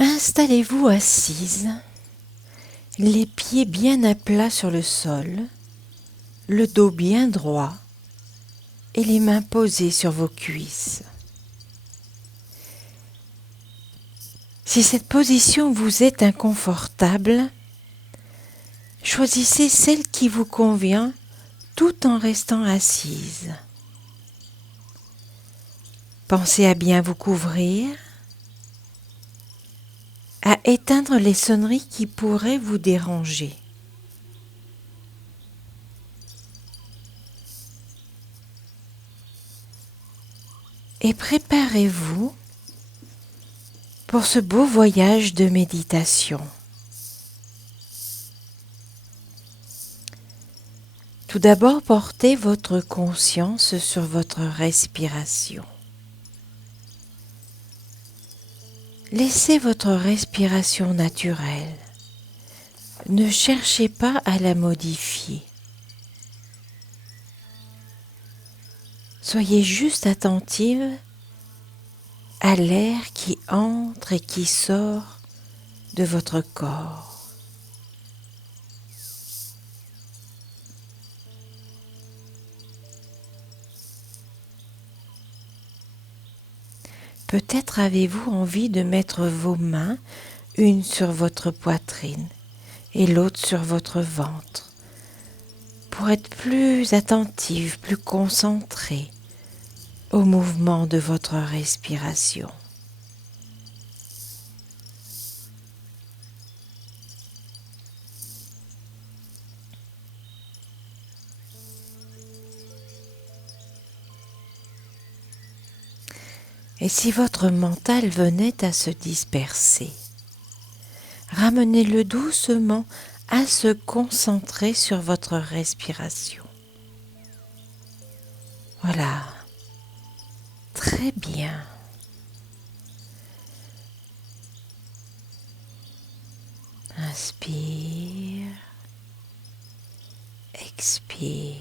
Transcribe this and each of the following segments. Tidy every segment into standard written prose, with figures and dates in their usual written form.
Installez-vous assise, les pieds bien à plat sur le sol, le dos bien droit et les mains posées sur vos cuisses. Si cette position vous est inconfortable, choisissez celle qui vous convient tout en restant assise. Pensez à bien vous couvrir, à éteindre les sonneries qui pourraient vous déranger. Et préparez-vous pour ce beau voyage de méditation. Tout d'abord, portez votre conscience sur votre respiration. Laissez votre respiration naturelle. Ne cherchez pas à la modifier. Soyez juste attentive à l'air qui entre et qui sort de votre corps. Peut-être avez-vous envie de mettre vos mains, une sur votre poitrine et l'autre sur votre ventre, pour être plus attentive, plus concentrée au mouvement de votre respiration. Et si votre mental venait à se disperser, ramenez-le doucement à se concentrer sur votre respiration. Voilà, très bien. Inspire, expire.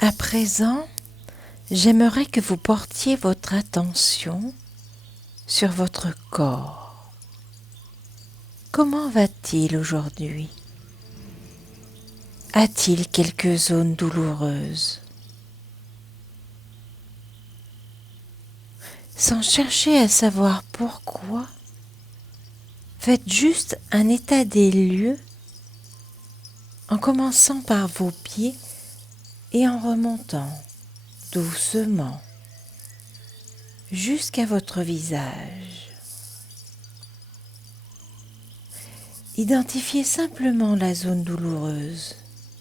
À présent, j'aimerais que vous portiez votre attention sur votre corps. Comment va-t-il aujourd'hui? A-t-il quelques zones douloureuses? Sans chercher à savoir pourquoi, faites juste un état des lieux en commençant par vos pieds et en remontant doucement jusqu'à votre visage. Identifiez simplement la zone douloureuse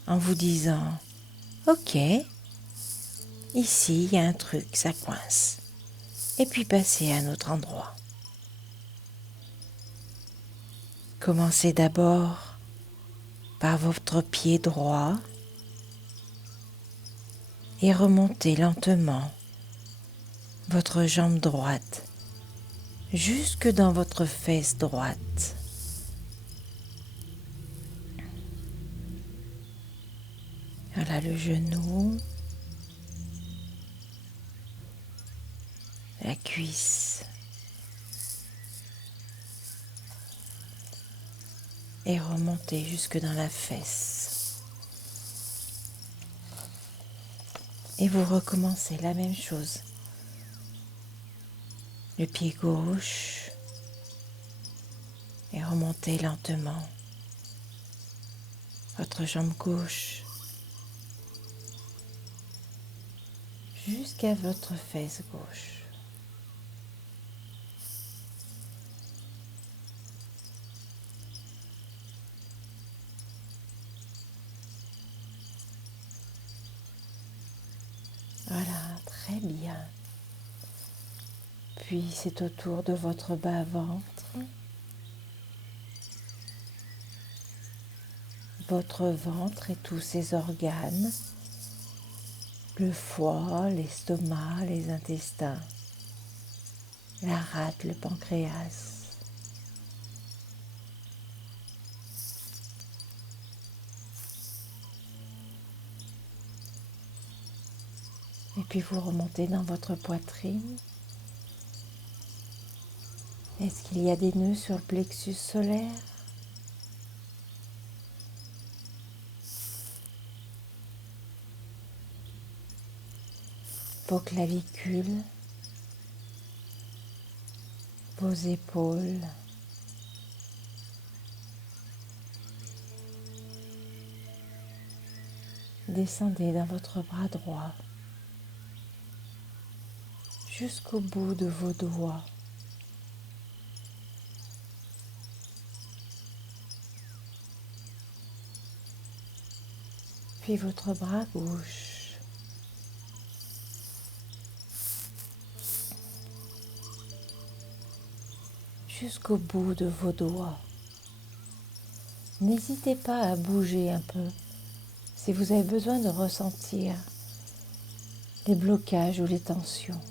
en vous disant « Ok, ici il y a un truc, ça coince » et puis passez à un autre endroit. Commencez d'abord par votre pied droit et remontez lentement votre jambe droite jusque dans votre fesse droite. Voilà le genou, la cuisse et remontez jusque dans la fesse. Et vous recommencez la même chose. Le pied gauche et remontez lentement votre jambe gauche jusqu'à votre fesse gauche. Voilà, très bien. Puis c'est au tour de votre bas-ventre, votre ventre et tous ses organes, le foie, l'estomac, les intestins, la rate, le pancréas. Et puis vous remontez dans votre poitrine. Est-ce qu'il y a des nœuds sur le plexus solaire? Vos clavicules, vos épaules, descendez dans votre bras droit jusqu'au bout de vos doigts. Puis votre bras gauche. Jusqu'au bout de vos doigts. N'hésitez pas à bouger un peu si vous avez besoin de ressentir les blocages ou les tensions.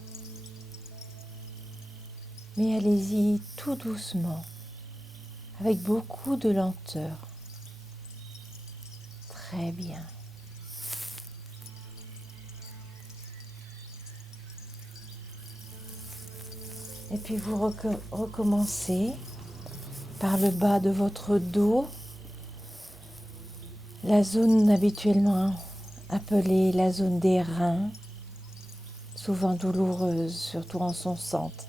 Mais allez-y tout doucement, avec beaucoup de lenteur. Très bien. Et puis vous recommencez par le bas de votre dos, la zone habituellement appelée la zone des reins, souvent douloureuse, surtout en son centre.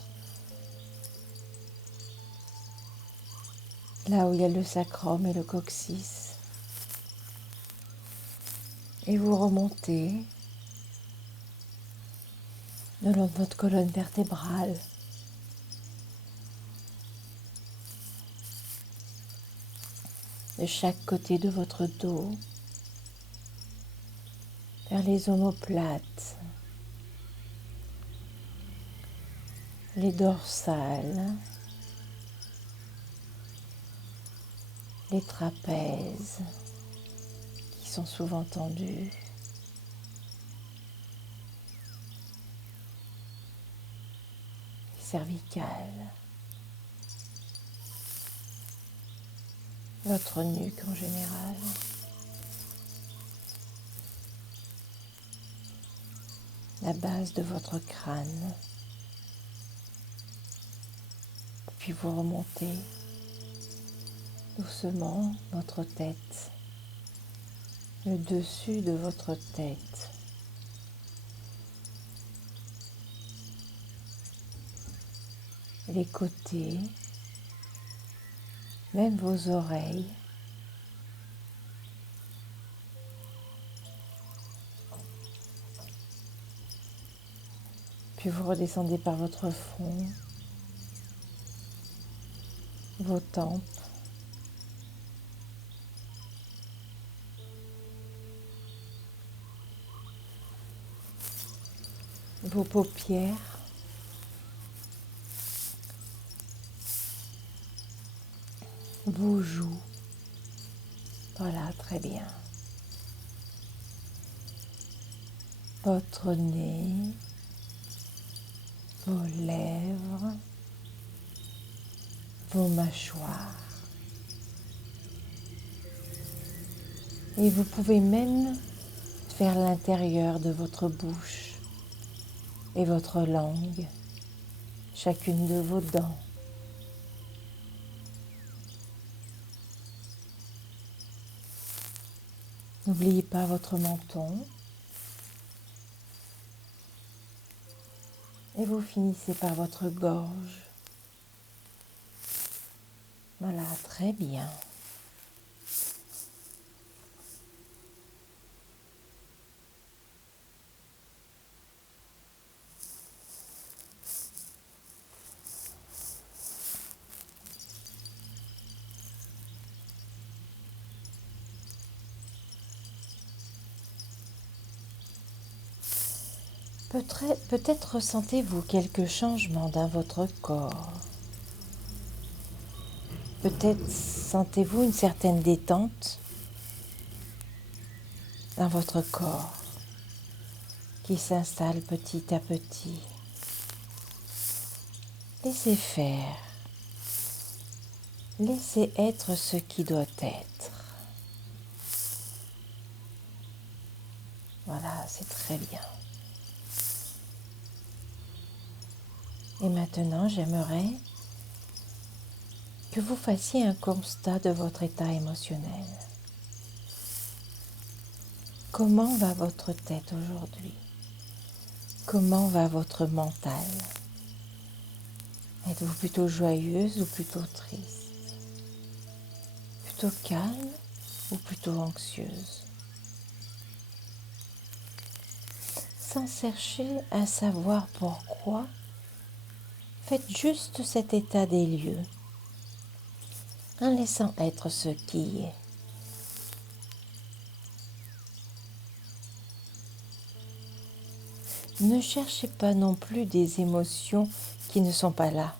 Là où il y a le sacrum et le coccyx. Et vous remontez le long de votre colonne vertébrale. De chaque côté de votre dos, vers les omoplates, les dorsales, les trapèzes qui sont souvent tendus, les cervicales, votre nuque en général. La base de votre crâne. Puis vous remontez doucement votre tête, le dessus de votre tête. Les côtés, même vos oreilles. Puis vous redescendez par votre front, vos tempes, vos paupières, vos joues. Voilà, très bien. Votre nez, vos lèvres, vos mâchoires. Et vous pouvez même faire l'intérieur de votre bouche et votre langue, chacune de vos dents. N'oubliez pas votre menton. Et vous finissez par votre gorge. Voilà, très bien. Peut-être ressentez-vous quelques changements dans votre corps. Peut-être sentez-vous une certaine détente dans votre corps qui s'installe petit à petit. Laissez faire. Laissez être ce qui doit être. Voilà, c'est très bien. Et maintenant, j'aimerais que vous fassiez un constat de votre état émotionnel. Comment va votre tête aujourd'hui? Comment va votre mental? Êtes-vous plutôt joyeuse ou plutôt triste? Plutôt calme ou plutôt anxieuse? Sans chercher à savoir pourquoi, faites juste cet état des lieux, en laissant être ce qui est. Ne cherchez pas non plus des émotions qui ne sont pas là.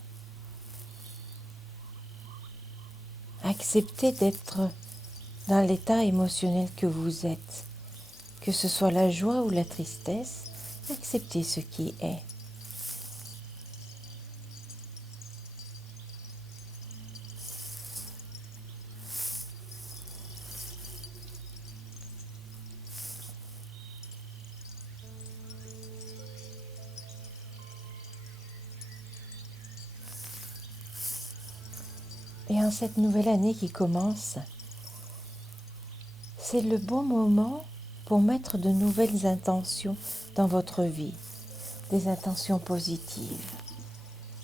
Acceptez d'être dans l'état émotionnel que vous êtes, que ce soit la joie ou la tristesse, acceptez ce qui est. Et en cette nouvelle année qui commence, c'est le bon moment pour mettre de nouvelles intentions dans votre vie, des intentions positives,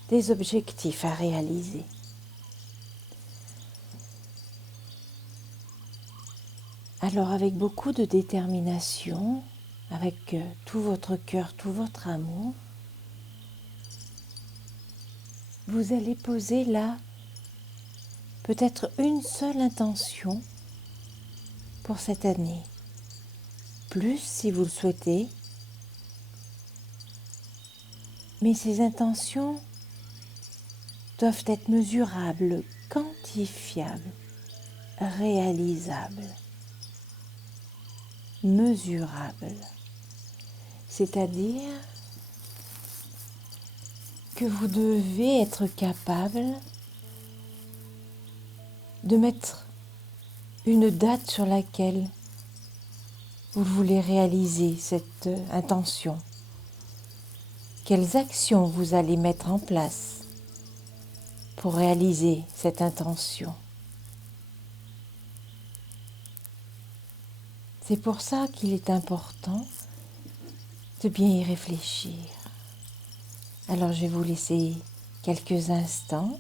des objectifs à réaliser. Alors avec beaucoup de détermination, avec tout votre cœur, tout votre amour, vous allez poser là peut-être une seule intention pour cette année. Plus si vous le souhaitez, mais ces intentions doivent être mesurables, quantifiables, réalisables, mesurables. C'est-à-dire que vous devez être capable de mettre une date sur laquelle vous voulez réaliser cette intention. Quelles actions vous allez mettre en place pour réaliser cette intention? C'est pour ça qu'il est important de bien y réfléchir. Alors je vais vous laisser quelques instants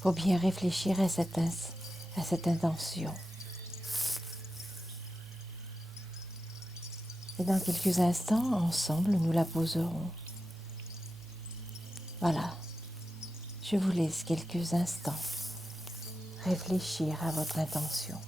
pour bien réfléchir à cette intention. Et dans quelques instants, ensemble, nous la poserons. Voilà, je vous laisse quelques instants réfléchir à votre intention.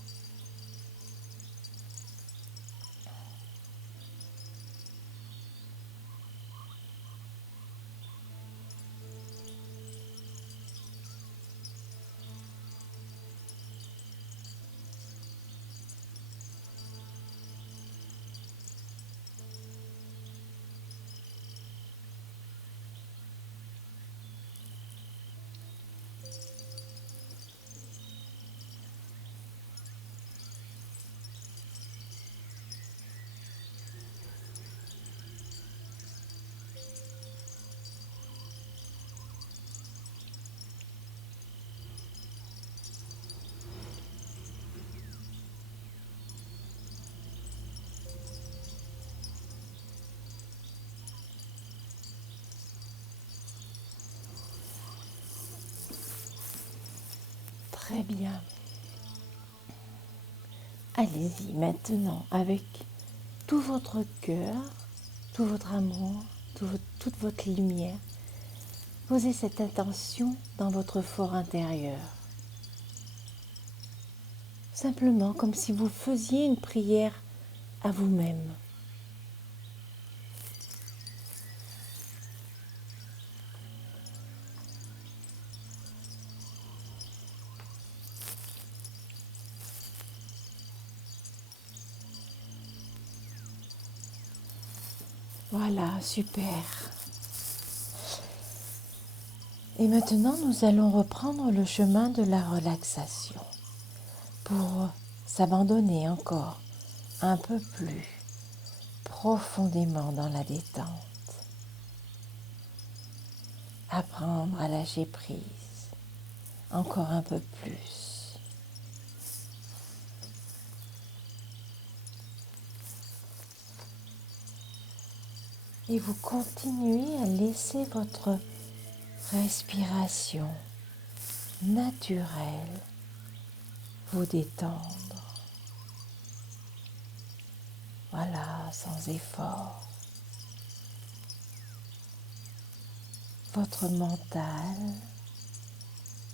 Très bien. Allez-y maintenant avec tout votre cœur, tout votre amour, toute votre lumière. Posez cette intention dans votre fort intérieur. Simplement comme si vous faisiez une prière à vous-même. Voilà, super. Et maintenant, nous allons reprendre le chemin de la relaxation pour s'abandonner encore un peu plus profondément dans la détente. Apprendre à lâcher prise encore un peu plus. Et vous continuez à laisser votre respiration naturelle vous détendre. Voilà, sans effort. Votre mental,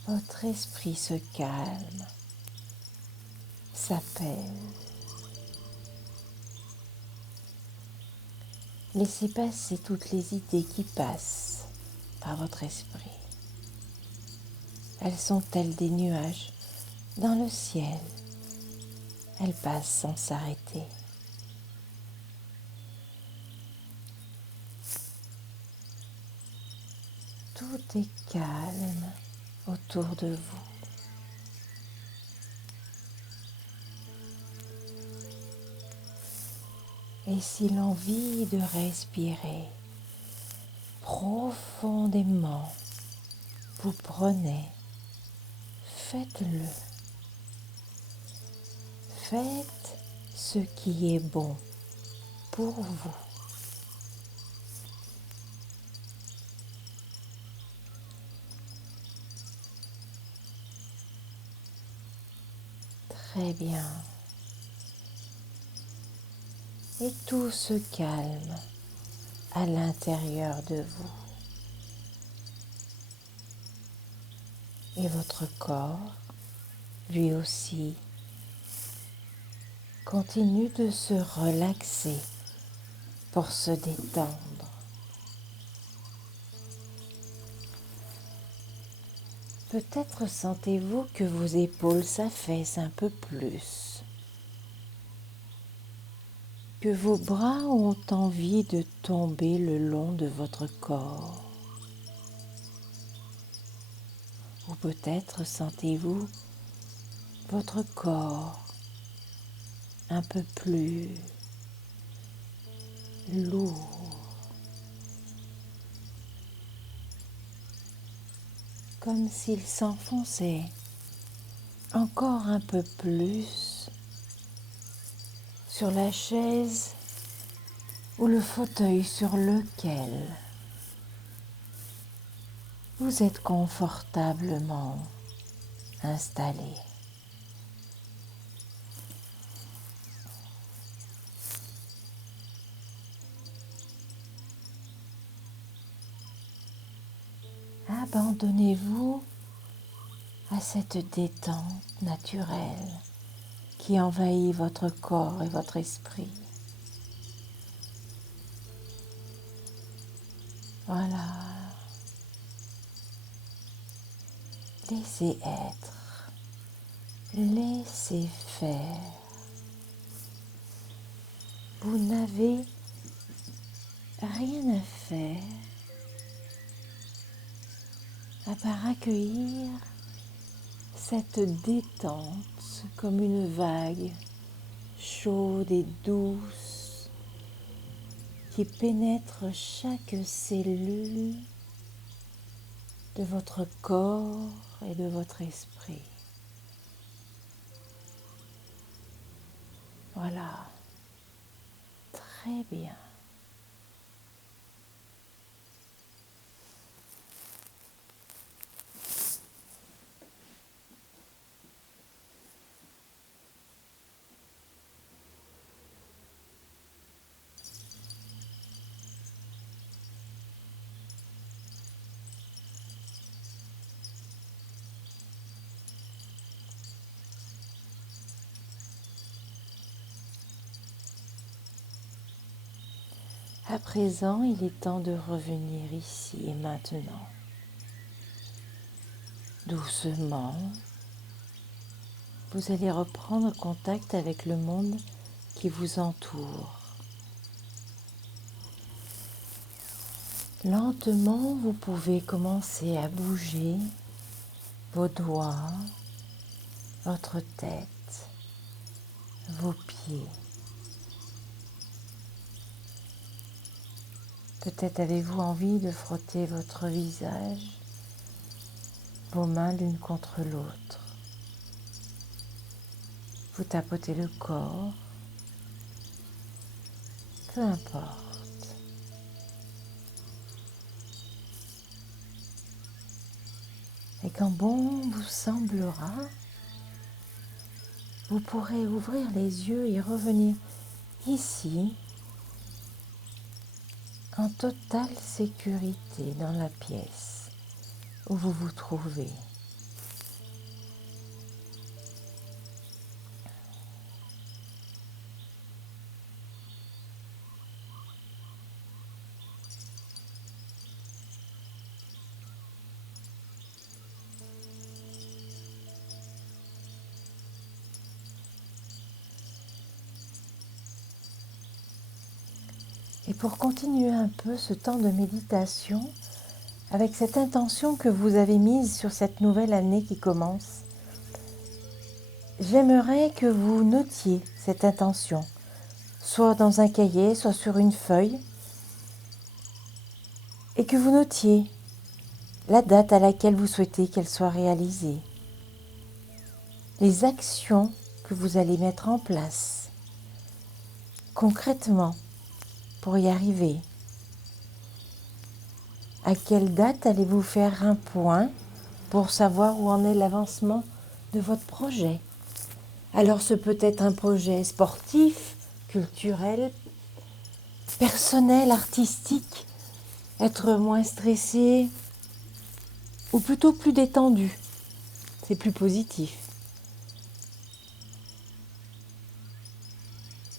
votre esprit se calme, s'apaise. Laissez passer toutes les idées qui passent par votre esprit. Elles sont telles des nuages dans le ciel. Elles passent sans s'arrêter. Tout est calme autour de vous. Et si l'envie de respirer profondément vous prenez, faites-le. Faites ce qui est bon pour vous. Très bien. Et tout se calme à l'intérieur de vous. Et votre corps, lui aussi, continue de se relaxer pour se détendre. Peut-être sentez-vous que vos épaules s'affaissent un peu plus, que vos bras ont envie de tomber le long de votre corps. Ou peut-être sentez-vous votre corps un peu plus lourd, comme s'il s'enfonçait encore un peu plus sur la chaise ou le fauteuil sur lequel vous êtes confortablement installé. Abandonnez-vous à cette détente naturelle qui envahit votre corps et votre esprit. Voilà. Laissez être. Laissez faire. Vous n'avez rien à faire à part accueillir cette détente comme une vague chaude et douce qui pénètre chaque cellule de votre corps et de votre esprit. Voilà, très bien. À présent, il est temps de revenir ici et maintenant. Doucement, vous allez reprendre contact avec le monde qui vous entoure. Lentement, vous pouvez commencer à bouger vos doigts, votre tête, vos pieds. Peut-être avez-vous envie de frotter votre visage, vos mains l'une contre l'autre. Vous tapotez le corps, peu importe. Et quand bon vous semblera, vous pourrez ouvrir les yeux et revenir ici, en totale sécurité dans la pièce où vous vous trouvez. Et pour continuer un peu ce temps de méditation, avec cette intention que vous avez mise sur cette nouvelle année qui commence, j'aimerais que vous notiez cette intention, soit dans un cahier, soit sur une feuille, et que vous notiez la date à laquelle vous souhaitez qu'elle soit réalisée, les actions que vous allez mettre en place concrètement pour y arriver. À quelle date allez-vous faire un point pour savoir où en est l'avancement de votre projet? Alors ce peut être un projet sportif, culturel, personnel, artistique, être moins stressé ou plutôt plus détendu. C'est plus positif.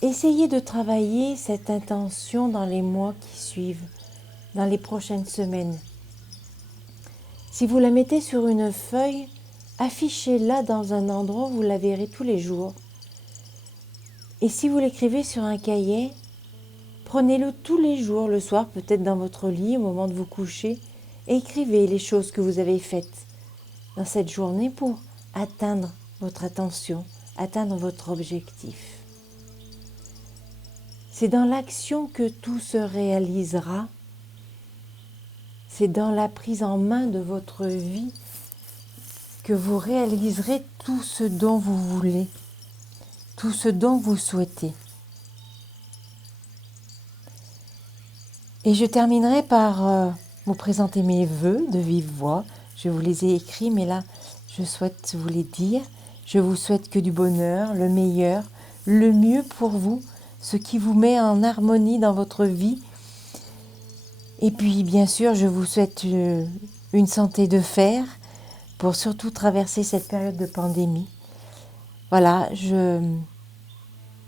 Essayez de travailler cette intention dans les mois qui suivent, dans les prochaines semaines. Si vous la mettez sur une feuille, affichez-la dans un endroit où vous la verrez tous les jours. Et si vous l'écrivez sur un cahier, prenez-le tous les jours, le soir, peut-être dans votre lit, au moment de vous coucher, et écrivez les choses que vous avez faites dans cette journée pour atteindre votre attention, atteindre votre objectif. C'est dans l'action que tout se réalisera. C'est dans la prise en main de votre vie que vous réaliserez tout ce dont vous voulez, tout ce dont vous souhaitez. Et je terminerai par vous présenter mes vœux de vive voix. Je vous les ai écrits, mais là, je souhaite vous les dire. Je vous souhaite que du bonheur, le meilleur, le mieux pour vous, ce qui vous met en harmonie dans votre vie. Et puis, bien sûr, je vous souhaite une santé de fer pour surtout traverser cette période de pandémie. Voilà, je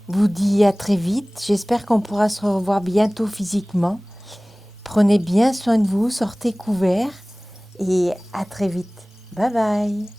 vous dis à très vite. J'espère qu'on pourra se revoir bientôt physiquement. Prenez bien soin de vous, sortez couverts et à très vite. Bye bye.